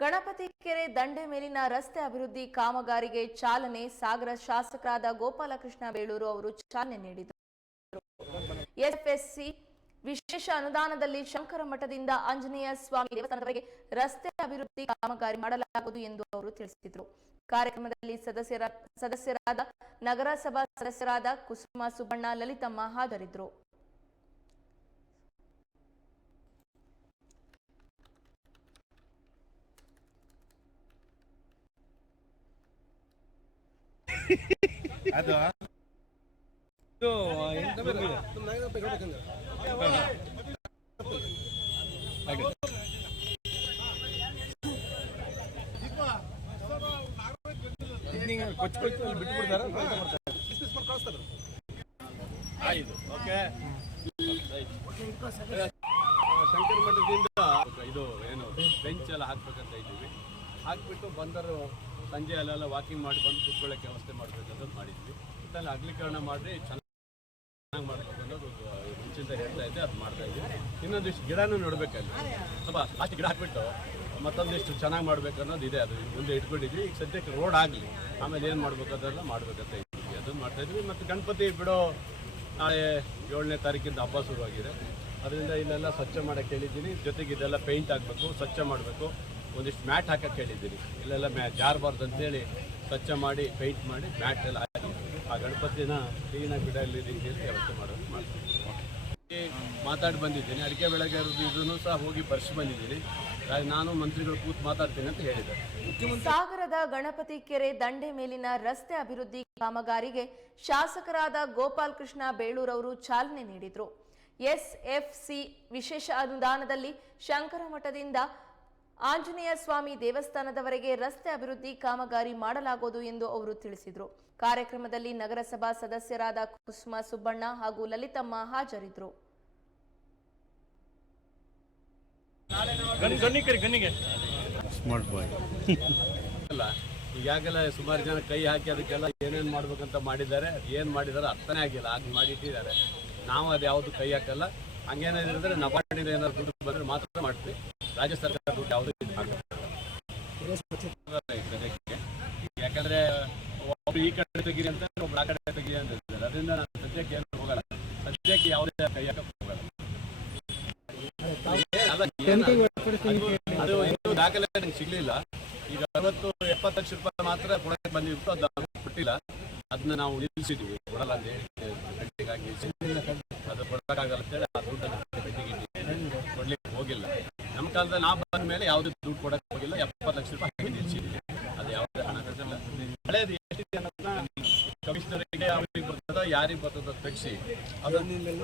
ಗಣಪತಿ ಕೆರೆ ದಂಡೆ ಮೇಲಿನ ರಸ್ತೆ ಅಭಿವೃದ್ಧಿ ಕಾಮಗಾರಿಗೆ ಚಾಲನೆ ಸಾಗರ ಶಾಸಕರಾದ ಗೋಪಾಲಕೃಷ್ಣ ಬೇಳೂರು ಅವರು ಚಾಲನೆ ನೀಡಿದರು. ಎಸ್ಎಫ್ಎಸ್ಸಿ ವಿಶೇಷ ಅನುದಾನದಲ್ಲಿ ಶಂಕರ ಮಠದಿಂದ ಆಂಜನೇಯ ಸ್ವಾಮಿ ದೇವಸ್ಥಾನದವರೆಗೆ ರಸ್ತೆ ಅಭಿವೃದ್ಧಿ ಕಾಮಗಾರಿ ಮಾಡಲಾಗುವುದು ಎಂದು ಅವರು ತಿಳಿಸಿದರು. ಕಾರ್ಯಕ್ರಮದಲ್ಲಿ ಸದಸ್ಯರ, ಸದಸ್ಯರಾದ ನಗರಸಭಾ ಸದಸ್ಯರಾದ ಕುಸುಮ ಸುಬ್ಬಣ್ಣ ಲಲಿತಮ್ಮ ಹಾಜರಿದ್ದರು. ಓಕೆ ಶಂಕರ ಮಠದಿಂದ ಇದು ಏನು ಬೆಂಚ್ ಎಲ್ಲ ಹಾಕ್ಬೇಕಂತ ಇದ್ದೀವಿ. ಹಾಕ್ಬಿಟ್ಟು ಬಂದರು ಸಂಜೆ ಅಲ್ಲೆಲ್ಲ ವಾಕಿಂಗ್ ಮಾಡಿ ಬಂದು ಕುತ್ಕೊಳ್ಳೋಕೆ ವ್ಯವಸ್ಥೆ ಮಾಡಬೇಕಂತ ಮಾಡಿದ್ವಿ. ಇದೆಲ್ಲ ಅಗಲೀಕರಣ ಮಾಡಿ ಚೆನ್ನಾಗಿ ಮಾಡಬೇಕು ಅನ್ನೋದು ಮುಂಚಿಂದ ಹೇಳ್ತಾ ಇದ್ದೆ, ಅದು ಮಾಡ್ತಾ ಇದ್ದೀವಿ ಇನ್ನೊಂದಿಷ್ಟು ಗಿಡನೂ ನೋಡಬೇಕಲ್ಲಿ. ಸ್ವಲ್ಪ ಅಷ್ಟು ಗಿಡ ಹಾಕ್ಬಿಟ್ಟು ಮತ್ತೊಂದಿಷ್ಟು ಚೆನ್ನಾಗಿ ಮಾಡ್ಬೇಕು ಅನ್ನೋದು ಇದೆ, ಅದು ಮುಂದೆ ಇಟ್ಕೊಂಡಿದ್ವಿ. ಈಗ ಸದ್ಯಕ್ಕೆ ರೋಡ್ ಆಗಲಿ. ಆಮೇಲೆ ಏನು ಮಾಡ್ಬೇಕು ಅದೆಲ್ಲ ಮಾಡ್ಬೇಕಂತ ಇದ್ದೀವಿ. ಅದನ್ನು ಮಾಡ್ತಾ ಇದ್ವಿ. ಮತ್ತು ಗಣಪತಿ ಬಿಡೋ ನಾಳೆ ಏಳನೇ ತಾರೀಕಿಂದ ಹಬ್ಬ ಶುರುವಾಗಿದೆ. ಅದರಿಂದ ಇಲ್ಲೆಲ್ಲ ಸ್ವಚ್ಛ ಮಾಡೋಕ್ಕೆ ಹೇಳಿದ್ದೀನಿ. ಜೊತೆಗೆ ಇದೆಲ್ಲ ಪೇಂಟ್ ಆಗಬೇಕು ಸ್ವಚ್ಛ ಮಾಡಬೇಕು. ಒಂದಿಷ್ಟು ಮ್ಯಾಟ್ ಹಾಕಕ್ಕೆ ಹೇಳಿದ್ದೀರಿ. ಇಲ್ಲೆಲ್ಲ ಮ್ಯಾ, ಜಾರಬಾರ್ದು ಅಂತೇಳಿ ಸ್ವಚ್ಛ ಮಾಡಿ, ಪೇಂಟ್ ಮಾಡಿ ಮ್ಯಾಟ್ ಎಲ್ಲ ಹಾಕಿ ಆ ಗಣಪತಿನ ಕ್ಲೀನಾಗಿ ಬಿಡಲಿ ಹೇಳಿ ವ್ಯವಸ್ಥೆ ಮಾಡೋದು ಮಾಡ್ತೀವಿ. ಮಾತಾಡಿ ಬಂದಿದ್ದೀನಿ. ಅಡಿಕೆ ಬೆಳೆಗಾರರು ಇದನ್ನು ಸಹ ಹೋಗಿ ಪರಿಸಿ ಬಂದಿದ್ದೀನಿ. ನಾನು ಮಂತ್ರಿಗಳು ಕೂತು ಮಾತಾಡ್ತೀನಿ ಅಂತ ಹೇಳಿದ್ದಾರೆ. ಸಾಗರದ ಗಣಪತಿ ಕೆರೆ ದಂಡೆ ಮೇಲಿನ ರಸ್ತೆ ಅಭಿವೃದ್ಧಿ ಕಾಮಗಾರಿಗೆ ಶಾಸಕರಾದ ಗೋಪಾಲ್ ಕೃಷ್ಣ ಬೇಳೂರವರು ಚಾಲನೆ ನೀಡಿದರು. ಎಸ್ಎಫ್ಸಿ ವಿಶೇಷ ಅನುದಾನದಲ್ಲಿ ಶಂಕರ ಮಠದಿಂದ ಆಂಜನೇಯ ಸ್ವಾಮಿ ದೇವಸ್ಥಾನದವರೆಗೆ ರಸ್ತೆ ಅಭಿವೃದ್ಧಿ ಕಾಮಗಾರಿ ಮಾಡಲಾಗುವುದು ಎಂದು ಅವರು ತಿಳಿಸಿದರು. ಕಾರ್ಯಕ್ರಮದಲ್ಲಿ ನಗರಸಭಾ ಸದಸ್ಯರಾದ ಕುಸುಮ ಸುಬ್ಬಣ್ಣ ಹಾಗೂ ಲಲಿತಮ್ಮ ಹಾಜರಿದ್ದರು ಸ್ಮಾರ್ಟ್ ಬಾಯ್ ಅಲ್ಲ ಈಗಾಗಲೇ ಸುಮಾರು ಜನ ಕೈ ಹಾಕಿ ಅದಕ್ಕೆಲ್ಲ ಏನೇನು ಮಾಡ್ಬೇಕಂತ ಮಾಡಿದ್ದಾರೆ ಅದು ಏನು ಮಾಡಿದ್ದಾರೆ ಅರ್ಥನೇ ಆಗಿಲ್ಲ ಹಾಗೆ ಮಾಡಿಟ್ಟಿದ್ದಾರೆ. ನಾವು ಅದು ಯಾವುದು ಕೈ ಹಾಕಲ್ಲ. ಹಂಗೇನಾದ್ರೆ ನಬಾರ್ಡಿಂದ ಏನಾದ್ರು ದುಡ್ಡು ಬಂದರೆ ಮಾತ್ರ ಮಾಡ್ತೀವಿ. ರಾಜ್ಯ ಸರ್ಕಾರ ದುಡ್ಡು ಯಾವುದೂ ಇದು ಸದ್ಯಕ್ಕೆ ಯಾಕಂದ್ರೆ ಒಬ್ರು ಈ ಕಡೆ ತೆಗೀರಿ ಅಂತ ಒಬ್ರು ಆ ಕಡೆ ತೆಗೀರಿ ಅಂತ ಇದ್ದಾರೆ ಅದರಿಂದ ನಾನು ಸದ್ಯಕ್ಕೆ ಏನು ಹೋಗಲ್ಲ. ಸದ್ಯಕ್ಕೆ ಯಾವುದೇ ಕೈ ಹಾಕಕ್ಕೆ ಹೋಗಲ್ಲ. ಅದು- ಇನ್ನೂ ದಾಖಲೆ ನಂಗೆ ಸಿಗ್ಲಿಲ್ಲ. ಈಗ ಅರವತ್ತು, ಎಪ್ಪತ್ತು ಲಕ್ಷ ರೂಪಾಯಿ ಮಾತ್ರ ಕೊಡಕ್ಕೆ ಬಂದಿತ್ತು. ಅದು ಕೊಟ್ಟಿಲ್ಲ. ಅದನ್ನ ನಾವು ನಿಲ್ಲಿಸಿದ್ವಿ. ಕೊಡಲ್ಲ ಅಂತ ಹೇಳಿ. ಅದು ಕೊಡಕ್ಕಾಗಲ್ಲ ಅಂತೇಳಿ ಆ ದುಡ್ಡನ್ನು ಪೆಂಡಿಂಗ್ ಇಟ್ಟಿದ್ವಿ ಕೊಡ್ಲಿಕ್ಕೆ ಹೋಗಿಲ್ಲ ನಮ್ಮ ಕಾಲದಲ್ಲಿ ನಾವು ಬಂದ ಮೇಲೆ ಯಾವುದೇ ದುಡ್ಡು ಕೊಡಕ್ಕೆ ಹೋಗಿಲ್ಲ. ಎಪ್ಪತ್ತು ಲಕ್ಷ ರೂಪಾಯಿ ಹಾಗೆ ಅದು ಯಾವುದೇ ಹಣ ಖರ್ಚು ಹಳೇದು ಎಷ್ಟಿದೆ ಅನ್ನೋದನ್ನ ಕಮಿಷನರಿಗೆ ಅವ್ರಿಗೆ ಬರ್ತದ, ಯಾರಿಗೆ ಬರ್ತದ ತೆಗಿಸಿ ಅದನ್ನ ಎಲ್ಲ